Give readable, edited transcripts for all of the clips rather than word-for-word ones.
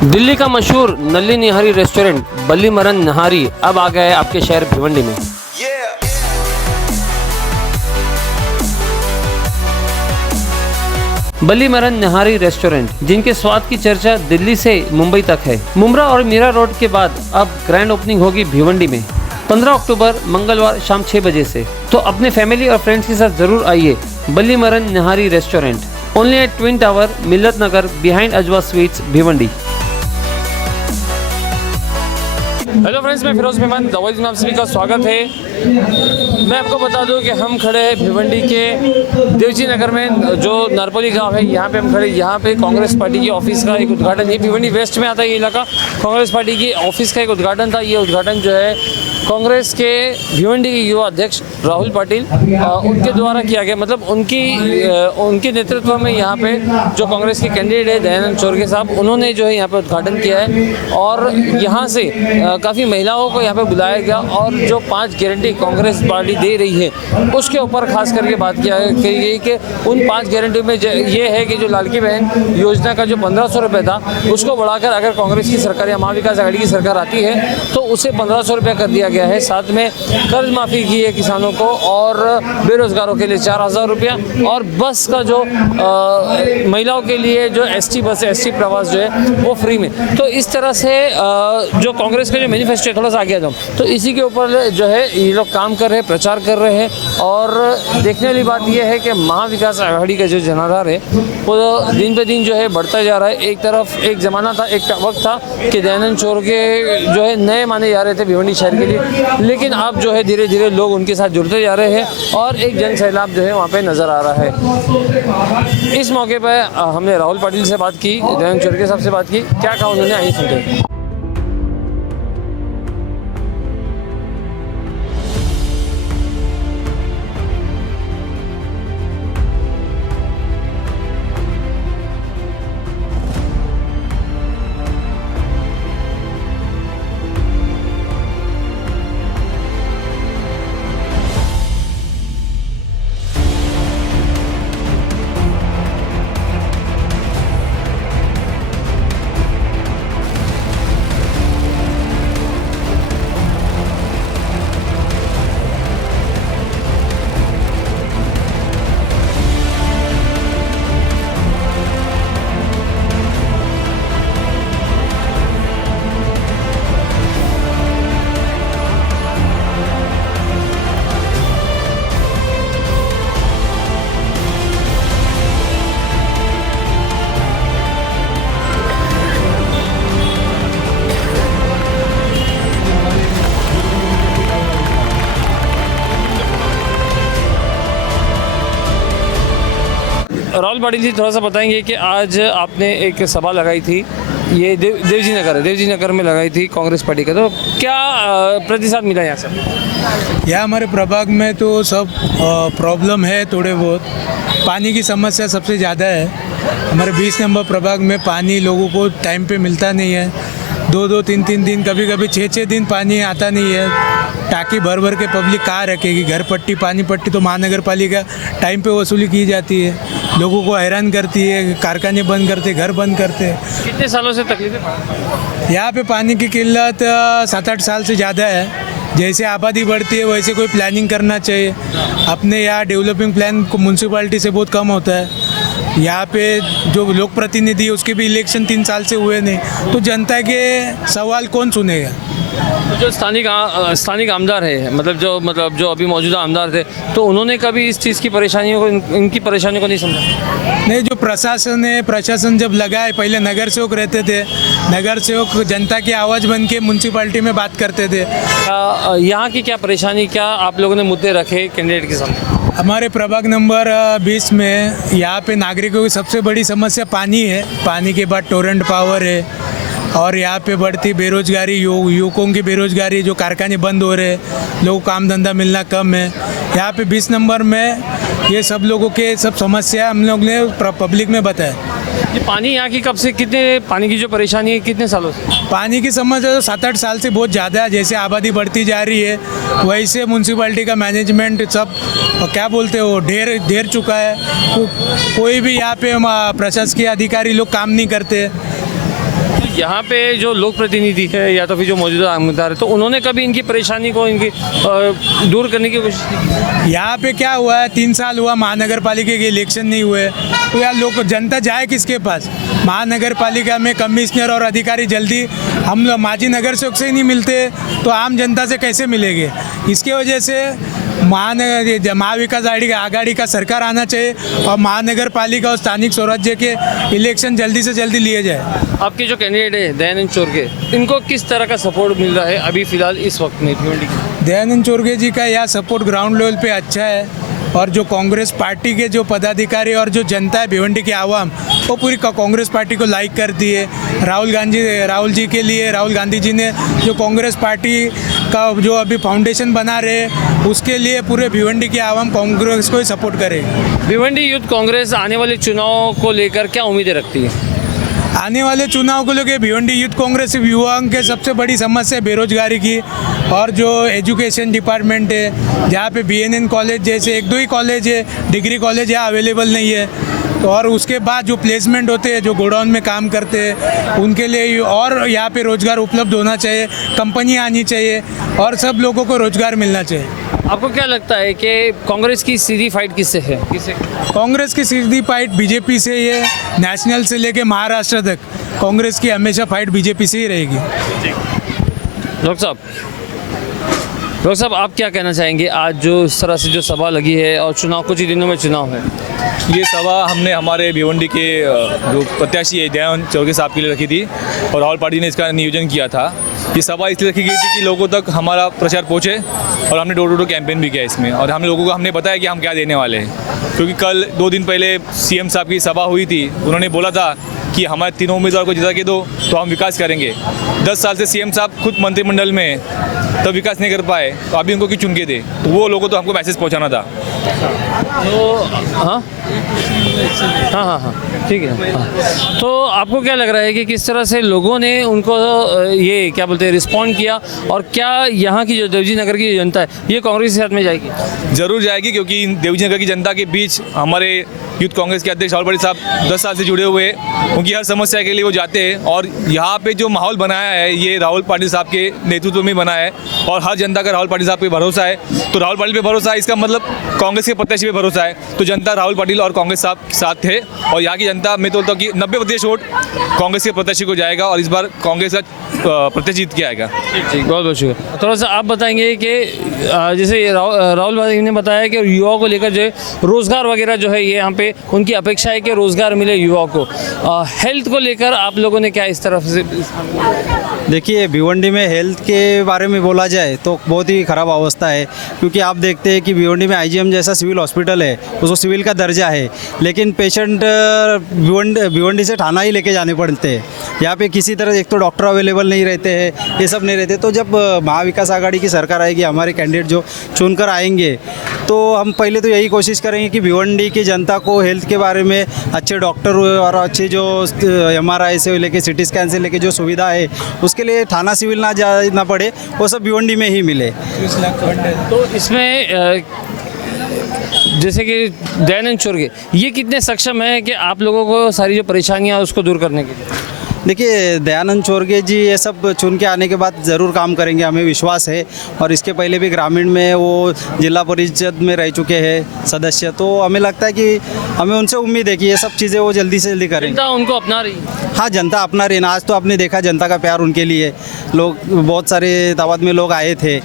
दिल्ली का मशहूर नल्ली निहारी रेस्टोरेंट बल्ली मरन नहारी अब आ गया है आपके शहर भिवंडी में। बल्ली मरन नहारी रेस्टोरेंट, जिनके स्वाद की चर्चा दिल्ली से मुंबई तक है। मुम्ब्रा और मीरा रोड के बाद अब ग्रैंड ओपनिंग होगी भिवंडी में 15 अक्टूबर मंगलवार शाम 6 बजे से। तो अपने फैमिली और फ्रेंड्स के साथ जरूर आइए Ballimaran nihari restaurant, only at Twin Tower, Millat Nagar, behind Ajwa sweets, Bhiwandi. Hello friends, मैं फिरोज मेहमान दवाई में आप सभी का स्वागत है। मैं आपको बता दूं कि हम खड़े हैं भिवंडी के देवजी नगर में, जो नरपोली गांव है, यहाँ पे हम खड़े। यहाँ पे कांग्रेस पार्टी की ऑफिस का एक उद्घाटन, ये भिवंडी वेस्ट में आता है ये इलाका। कांग्रेस पार्टी की ऑफिस का एक उद्घाटन था। ये उद्घाटन जो है कांग्रेस के भिवंडी के युवा अध्यक्ष राहुल पाटिल उनके द्वारा किया गया। मतलब उनके नेतृत्व में यहाँ पे जो कांग्रेस के कैंडिडेट है दयानंद चोरगे साहब, उन्होंने जो है यहाँ पे उद्घाटन किया है। और यहाँ से काफ़ी महिलाओं को यहाँ पे बुलाया गया और जो 5 गारंटी कांग्रेस पार्टी दे रही है उसके ऊपर खास करके बात किया गई कि उन 5 गारंटी में ये है कि जो लाड़की बहन योजना का जो 1500 रुपये था उसको बढ़ाकर अगर कांग्रेस की सरकार या महाविकास आघाड़ी की सरकार आती है तो उसे 1500 रुपये कर दिया गया है। साथ में कर्ज माफ़ी की है किसानों को और बेरोजगारों के लिए 4000 रुपया, और बस का जो महिलाओं के लिए जो ST बस है, ST प्रवास जो है वो फ्री में। तो इस तरह से जो कांग्रेस का जो मैनिफेस्टो है, थोड़ा सा आगे तो इसी के ऊपर जो है ये लोग काम कर रहे हैं, प्रचार कर रहे हैं। और देखने वाली बात यह है कि महाविकास आघाड़ी का जो जनाधार है वो दिन पे दिन जो है बढ़ता जा रहा है। एक तरफ एक ज़माना था, एक वक्त था कि दयानंद चोरगे जो है नए माने जा रहे थे भिवंडी शहर के लिए, लेकिन अब जो है धीरे धीरे लोग उनके साथ जुड़ते जा रहे हैं और एक जन सैलाब जो है वहाँ पे नज़र आ रहा है। इस मौके पर हमने राहुल पाटिल से बात की, दयानंद चोरगे साहब से बात की, क्या कहा उन्होंने आइए सुनते हैं। राहुल पाटिल जी, थोड़ा सा बताएंगे कि आज आपने एक सभा लगाई थी, ये देवजी नगर है, देवजी नगर में लगाई थी कांग्रेस पार्टी का, तो क्या प्रतिशत मिला यहाँ से? यहाँ हमारे प्रभाग में तो सब प्रॉब्लम है, थोड़े बहुत पानी की समस्या सबसे ज़्यादा है। हमारे 20 नंबर प्रभाग में पानी लोगों को टाइम पे मिलता नहीं है। 2-2, 3-3 दिन, कभी कभी 6-6 दिन पानी आता नहीं है। टाँकी भर भर के पब्लिक कहाँ रखेगी? घर पट्टी, पानी पट्टी तो महानगर पालिका टाइम पे वसूली की जाती है, लोगों को हैरान करती है, कारखाने बंद करते, घर बंद करते। कितने सालों से तकलीफ? यहाँ पे पानी की किल्लत 7-8 साल से ज़्यादा है। जैसे आबादी बढ़ती है वैसे कोई प्लानिंग करना चाहिए। अपने यहाँ डेवलपिंग प्लान को म्यूनसिपाल्टी से बहुत कम होता है। यहाँ पे जो लोक प्रतिनिधि है उसके भी इलेक्शन 3 साल से हुए नहीं, तो जनता के सवाल कौन सुनेगा? तो जो स्थानिक आमदार है, मतलब जो अभी मौजूदा आमदार थे, तो उन्होंने कभी इस चीज़ की परेशानियों को, इनकी परेशानियों को नहीं समझा? नहीं, जो प्रशासन है, प्रशासन जब लगा है, पहले नगर सेवक रहते थे, नगर सेवक जनता की आवाज़ बन के म्यूनसिपाल्टी में बात करते थे। यहाँ की क्या परेशानी, क्या आप लोगों ने मुद्दे रखे कैंडिडेट के सामने? हमारे प्रभाग नंबर 20 में यहाँ पे नागरिकों की सबसे बड़ी समस्या पानी है। पानी के बाद टोरेंट पावर है और यहाँ पे बढ़ती बेरोजगारी, युवकों की बेरोजगारी, जो कारखाने बंद हो रहे हैं, लोगों को काम धंधा मिलना कम है। यहाँ पे 20 नंबर में ये सब लोगों के सब समस्या हम लोग ने पब्लिक में बताया। ये पानी यहाँ की कब से, कितने पानी की जो परेशानी है कितने सालों से? पानी की समस्या तो 7-8 साल से बहुत ज़्यादा है। जैसे आबादी बढ़ती जा रही है वैसे म्यूनसिपाल्टी का मैनेजमेंट सब क्या बोलते हो ढेर चुका है। कोई भी यहाँ पे प्रशासकीय अधिकारी लोग काम नहीं करते। यहाँ पे जो लोक प्रतिनिधि है या तो फिर जो मौजूदा आमदार है, तो उन्होंने कभी इनकी परेशानी को इनकी दूर करने की कोशिश की? यहाँ पे क्या हुआ है, 3 साल हुआ महानगर पालिका के इलेक्शन नहीं हुए, तो यार लोग जनता जाए किसके पास? महानगर पालिका में कमिश्नर और अधिकारी जल्दी हम लोग माजी नगर सेवक से ही नहीं मिलते, तो आम जनता से कैसे मिलेंगे? इसके वजह से महाविकास आघाड़ी का सरकार आना चाहिए और महानगर पालिका और स्थानिक स्वराज्य के इलेक्शन जल्दी से जल्दी लिए जाए। आपके जो कैंडिडेट है दयानंद चोरगे, इनको किस तरह का सपोर्ट मिल रहा है अभी फिलहाल इस वक्त में भिवंडी की? दयानंद चोरगे जी का यह सपोर्ट ग्राउंड लेवल पे अच्छा है, और जो कांग्रेस पार्टी के जो पदाधिकारी और जो जनता है भिवंडी की आवाम, वो पूरी कांग्रेस पार्टी को लाइक करती है। राहुल जी के लिए राहुल गांधी जी ने जो कांग्रेस पार्टी का जो अभी फाउंडेशन बना रहे, उसके लिए पूरे भिवंडी की आवाम कांग्रेस को ही सपोर्ट करे। भिवंडी यूथ कांग्रेस आने वाले चुनाव को लेकर क्या उम्मीदें रखती है? आने वाले चुनाव को लेकर भिवंडी यूथ कांग्रेस युवाओं के सबसे बड़ी समस्या बेरोजगारी की, और जो एजुकेशन डिपार्टमेंट है, जहाँ पे BNN कॉलेज जैसे 1-2 ही कॉलेज है, डिग्री कॉलेज यहाँ अवेलेबल नहीं है, तो और उसके बाद जो प्लेसमेंट होते हैं, जो गोडाउन में काम करते हैं, उनके लिए और यहाँ पे रोज़गार उपलब्ध होना चाहिए, कंपनियाँ आनी चाहिए और सब लोगों को रोज़गार मिलना चाहिए। आपको क्या लगता है कि कांग्रेस की सीधी फाइट किससे है? कांग्रेस की सीधी फाइट बीजेपी से ही है। नेशनल से लेके महाराष्ट्र तक कांग्रेस की हमेशा फाइट बीजेपी से ही रहेगी। डॉक्टर साहब आप क्या कहना चाहेंगे? आज जो इस तरह से जो सभा लगी है और चुनाव कुछ ही दिनों में चुनाव है, ये सभा हमने हमारे भिवंडी के जो प्रत्याशी है दयानंद चोरगे साहब के लिए रखी थी, और राहुल पार्टी ने इसका नियोजन किया था। ये सभा इसलिए रखी गई थी कि लोगों तक हमारा प्रचार पहुँचे, और हमने डोर टू डोर कैंपेन भी किया इसमें, और हम लोगों को हमने बताया कि हम क्या देने वाले हैं। क्योंकि कल 2 दिन पहले CM साहब की सभा हुई थी, उन्होंने बोला था कि हमारे 3 उम्मीदवार को जिता के दो तो हम विकास करेंगे। 10 साल से CM साहब खुद मंत्रिमंडल में तब विकास नहीं कर पाए, तो अभी उनको क्यों चुन के दे? तो वो लोगों तो हमको मैसेज पहुंचाना था। तो हाँ ठीक है। तो आपको क्या लग रहा है कि किस तरह से लोगों ने उनको ये क्या बोलते हैं रिस्पॉन्ड किया, और क्या यहाँ की जो देवजी नगर की जनता है ये कांग्रेस के साथ में जाएगी? ज़रूर जाएगी, क्योंकि देवजी नगर की जनता के बीच हमारे यूथ कांग्रेस के अध्यक्ष राहुल पाटिल साहब 10 साल से जुड़े हुए हैं। उनकी हर समस्या के लिए वो जाते हैं, और यहाँ पे जो माहौल बनाया है ये राहुल पाटिल साहब के नेतृत्व में बनाया है, और हर जनता का राहुल पाटिल साहब पे भरोसा है। तो राहुल पाटिल पे भरोसा है, इसका मतलब कांग्रेस के प्रत्याशी पे भरोसा है। तो जनता राहुल पाटिल और कांग्रेस साहब के साथ थे, और यहाँ की जनता मैं तो बोलता हूँ कि 90% वोट कांग्रेस के प्रत्याशी को जाएगा, और इस बार कांग्रेस का प्रत्याशी जीत के आएगा। ठीक, बहुत बहुत शुक्रिया। थोड़ा सा आप बताएंगे कि जैसे राहुल भाई ने बताया कि युवाओं को लेकर जो है रोज़गार वगैरह जो है ये यहाँ पे उनकी अपेक्षा है कि रोज़गार मिले युवाओं को। हेल्थ को लेकर आप लोगों ने क्या इस तरफ से? देखिए, भिवंडी में हेल्थ के बारे में बोला जाए तो बहुत ही ख़राब अवस्था है, क्योंकि आप देखते हैं कि भिवंडी में IGM जैसा सिविल हॉस्पिटल है, उसको सिविल का दर्जा है, लेकिन पेशेंट भिवंडी से ठाना ही लेके जाने पड़ते हैं। यहाँ पे किसी तरह एक तो डॉक्टर अवेलेबल नहीं रहते हैं, ये सब नहीं रहते। तो जब महाविकास आघाड़ी की सरकार आएगी, हमारे कैंडिडेट जो चुनकर आएंगे, तो हम पहले तो यही कोशिश करेंगे कि भिवंडी की जनता को हेल्थ के बारे में अच्छे डॉक्टर और अच्छे जो MRI से लेके CT स्कैन से लेके जो सुविधा है, उसके लिए थाना सिविल ना जाना पड़े, वो सब भिवंडी में ही मिले। तो इसमें जैसे कि दयानंद चोरगे ये कितने सक्षम है कि आप लोगों को सारी जो परेशानियां उसको दूर करने के लिए? देखिए, दयानंद चोरगे जी ये सब चुन के आने के बाद ज़रूर काम करेंगे, हमें विश्वास है। और इसके पहले भी ग्रामीण में वो जिला परिषद में रह चुके हैं सदस्य, तो हमें लगता है कि हमें उनसे उम्मीद है कि ये सब चीज़ें वो जल्दी से जल्दी करेंगे। जनता उनको अपना रही? हाँ, जनता अपना रही ना। आज तो आपने देखा जनता का प्यार उनके लिए, लोग बहुत सारे दावत में लोग आए थे।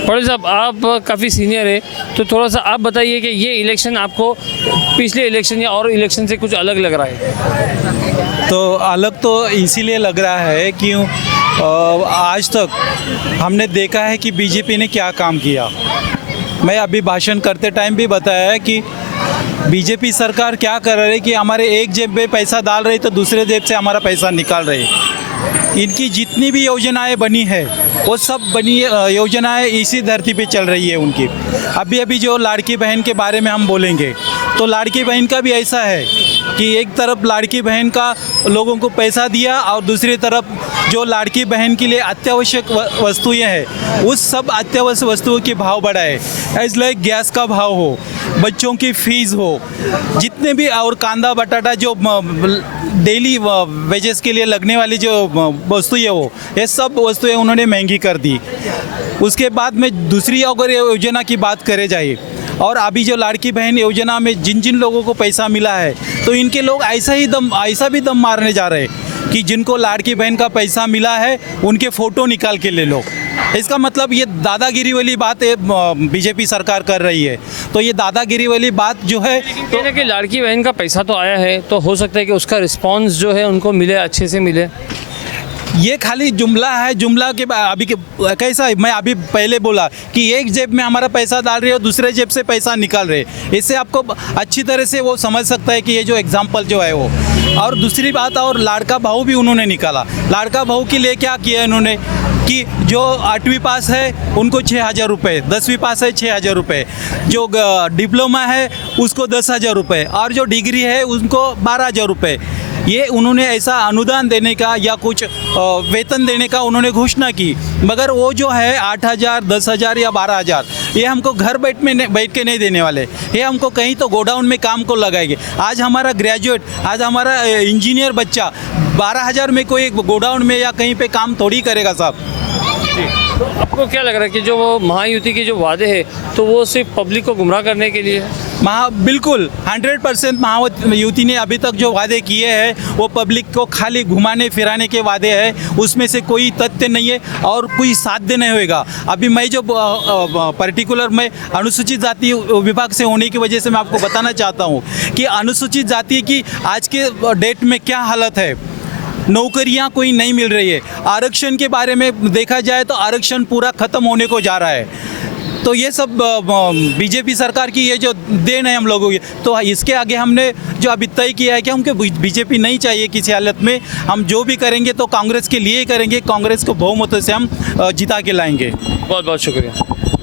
पटेल साहब, आप काफ़ी सीनियर है, तो थोड़ा सा आप बताइए कि ये इलेक्शन आपको पिछले इलेक्शन या और इलेक्शन से कुछ अलग लग रहा है? तो अलग तो इसीलिए लग रहा है कि आज तक हमने देखा है कि बीजेपी ने क्या काम किया। मैं अभी भाषण करते टाइम भी बताया है कि बीजेपी सरकार क्या कर रही है कि हमारे एक जेब में पैसा डाल रही तो दूसरे जेब से हमारा पैसा निकाल रही। इनकी जितनी भी योजनाएं बनी है वो सब बनी योजनाएं इसी धरती पे चल रही है उनकी। अभी जो लाड़की बहन के बारे में हम बोलेंगे तो लाड़की बहन का भी ऐसा है कि एक तरफ लाड़की बहन का लोगों को पैसा दिया और दूसरी तरफ जो लाड़की बहन के लिए अत्यावश्यक वस्तुएं हैं उस सब अत्यावश्यक वस्तुओं के भाव बढ़ाए। एज लाइक गैस का भाव हो, बच्चों की फीस हो, जितने भी और कांदा बटाटा जो डेली वेजेस के लिए लगने वाली जो वस्तुएं हो, ये सब वस्तुएं उन्होंने महंगी कर दी। उसके बाद में दूसरी अगर योजना की बात करे जाए और अभी जो लाड़की बहन योजना में जिन जिन लोगों को पैसा मिला है तो इनके लोग ऐसा भी दम मारने जा रहे हैं कि जिनको लाड़की बहन का पैसा मिला है उनके फ़ोटो निकाल के ले लो। इसका मतलब ये दादागिरी वाली बात है बीजेपी सरकार कर रही है। तो ये दादागिरी वाली बात जो है तो कि लड़की बहन का पैसा तो आया है, तो हो सकता है कि उसका रिस्पांस जो है उनको मिले, अच्छे से मिले। ये खाली जुमला है। जुमला के अभी कैसा है, मैं अभी पहले बोला कि एक जेब में हमारा पैसा डाल रहे हो, दूसरे जेब से पैसा निकाल रहे, इससे आपको अच्छी तरह से वो समझ सकता है कि ये जो एग्जाम्पल जो है वो। और दूसरी बात, और लाड़का भाव भी उन्होंने निकाला। लाड़का भाव के लिए क्या किया इन्होंने कि जो 8वीं पास है उनको 6,000 रुपये, 10वीं पास है 6,000 रुपये, जो डिप्लोमा है उसको 10,000 रुपये और जो डिग्री है उनको 12,000 रुपये। ये उन्होंने ऐसा अनुदान देने का या कुछ वेतन देने का उन्होंने घोषणा की, मगर वो जो है 8,000, 10,000 या 12,000 ये हमको घर बैठ के नहीं देने वाले। ये हमको कहीं तो गोडाउन में काम को लगाएंगे। आज हमारा ग्रेजुएट, आज हमारा इंजीनियर बच्चा 12,000 में कोई गोडाउन में या कहीं पे काम थोड़ी करेगा साहब। तो आपको क्या लग रहा है कि जो वो महायुति के जो वादे हैं तो वो सिर्फ पब्लिक को गुमराह करने के लिए है? बिल्कुल 100% महायुति ने अभी तक जो वादे किए हैं वो पब्लिक को खाली घुमाने फिराने के वादे हैं, उसमें से कोई तथ्य नहीं है और कोई साध्य नहीं होएगा। अभी मैं जो पर्टिकुलर मैं अनुसूचित जाति विभाग से होने की वजह से मैं आपको बताना चाहता हूँ कि अनुसूचित जाति की आज के डेट में क्या हालत है। नौकरियां कोई नहीं मिल रही है। आरक्षण के बारे में देखा जाए तो आरक्षण पूरा ख़त्म होने को जा रहा है। तो ये सब बीजेपी सरकार की ये जो देन है हम लोगों की। तो इसके आगे हमने जो अभी तय किया है कि हमको बीजेपी नहीं चाहिए किसी हालत में। हम जो भी करेंगे तो कांग्रेस के लिए ही करेंगे, कांग्रेस को बहुमत से हम जिता के लाएंगे। बहुत बहुत शुक्रिया।